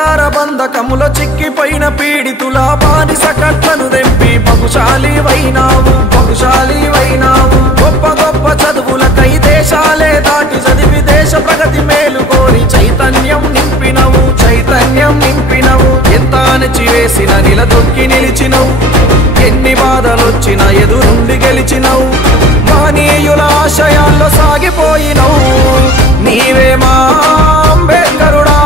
అధికార బంధకములో చిక్కిపోయిన పీడితుల బానిస కట్లను తెంపి బహుశాలివైనావు గొప్ప గొప్ప చదువులకై దేశాలే దాటి చదివి దేశ ప్రగతి మేలు కోరి చైతన్యం నింపినవు ఎంత అణచివేసిన నిలదొక్కి నిలిచినవు ఎన్ని బాధలొచ్చినా ఎదురుండి గెలిచినవు మహనీయుల ఆశయాల్లో సాగిపోయినవు నీవే మా అంబేద్కరుడా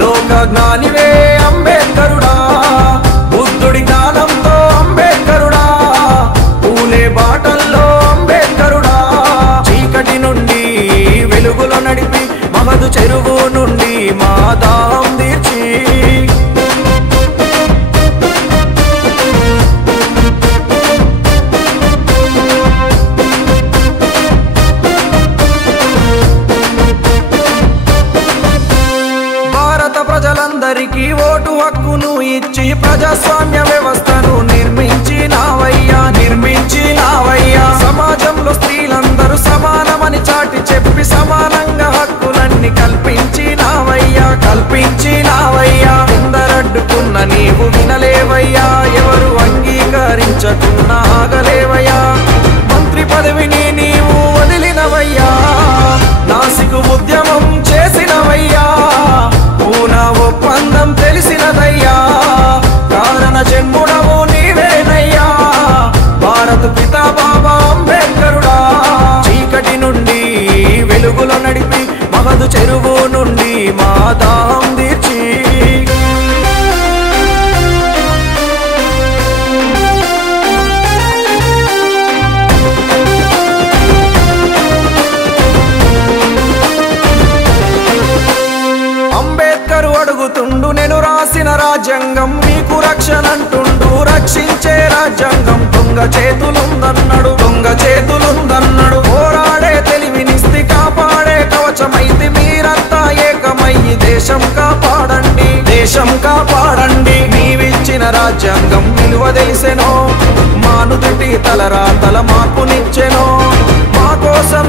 లోక జ్ఞానివే అంబేద్కరుడా బుద్ధుడి జ్ఞానంతో అంబేద్కరుడా పూలే బాటల్లో అంబేద్కరుడా చీకటి నుండి వెలుగులో నడిపి మహదు చెరువు నుండి మా దాహం తీర్చి ప్రజలందరికీ ఓటు హక్కును ఇచ్చి ప్రజాస్వామ్య వ్యవస్థను నిర్మించినావయ్యా సమాజంలో స్త్రీలందరూ సమానమని చాటి చెప్పి సమానంగా హక్కులన్నీ కల్పించినావయ్యా ఎందరడ్డుకున్న నీవు వినలేవయ్యా ఎవరు అంగీకరించకున్నా ఆగలేవయ్యా మంత్రి పదవిని నీవు వదిలినవయ్యా నాసికు ఉద్యమం చేసినవయ్యా పూనా ఒప్పందం తెలిసినదయ్యా కారణ జన్ముడవు నీవేనయ్యా భారత పితా బాబా అంబేద్కరుడా చీకటి నుండి వెలుగులో నడిపి మహదు చెరువు నుండి మా దాహం తీర్చి అడుగుతుండు నేను రాసిన రాజ్యాంగం మీకు రక్షణ అంటుండు రక్షించే రాజ్యాంగం దొంగ చేతులుందన్నాడు పోరాడే తెలివినిస్తి కాపాడే కవచమైతి మీరంతా ఏకమయ్యి దేశం కాపాడండి నీవిచ్చిన రాజ్యాంగం విలువ తెలిసెనో మానుదిటి తలరాతల మార్పునిచ్చెనో మా కోసం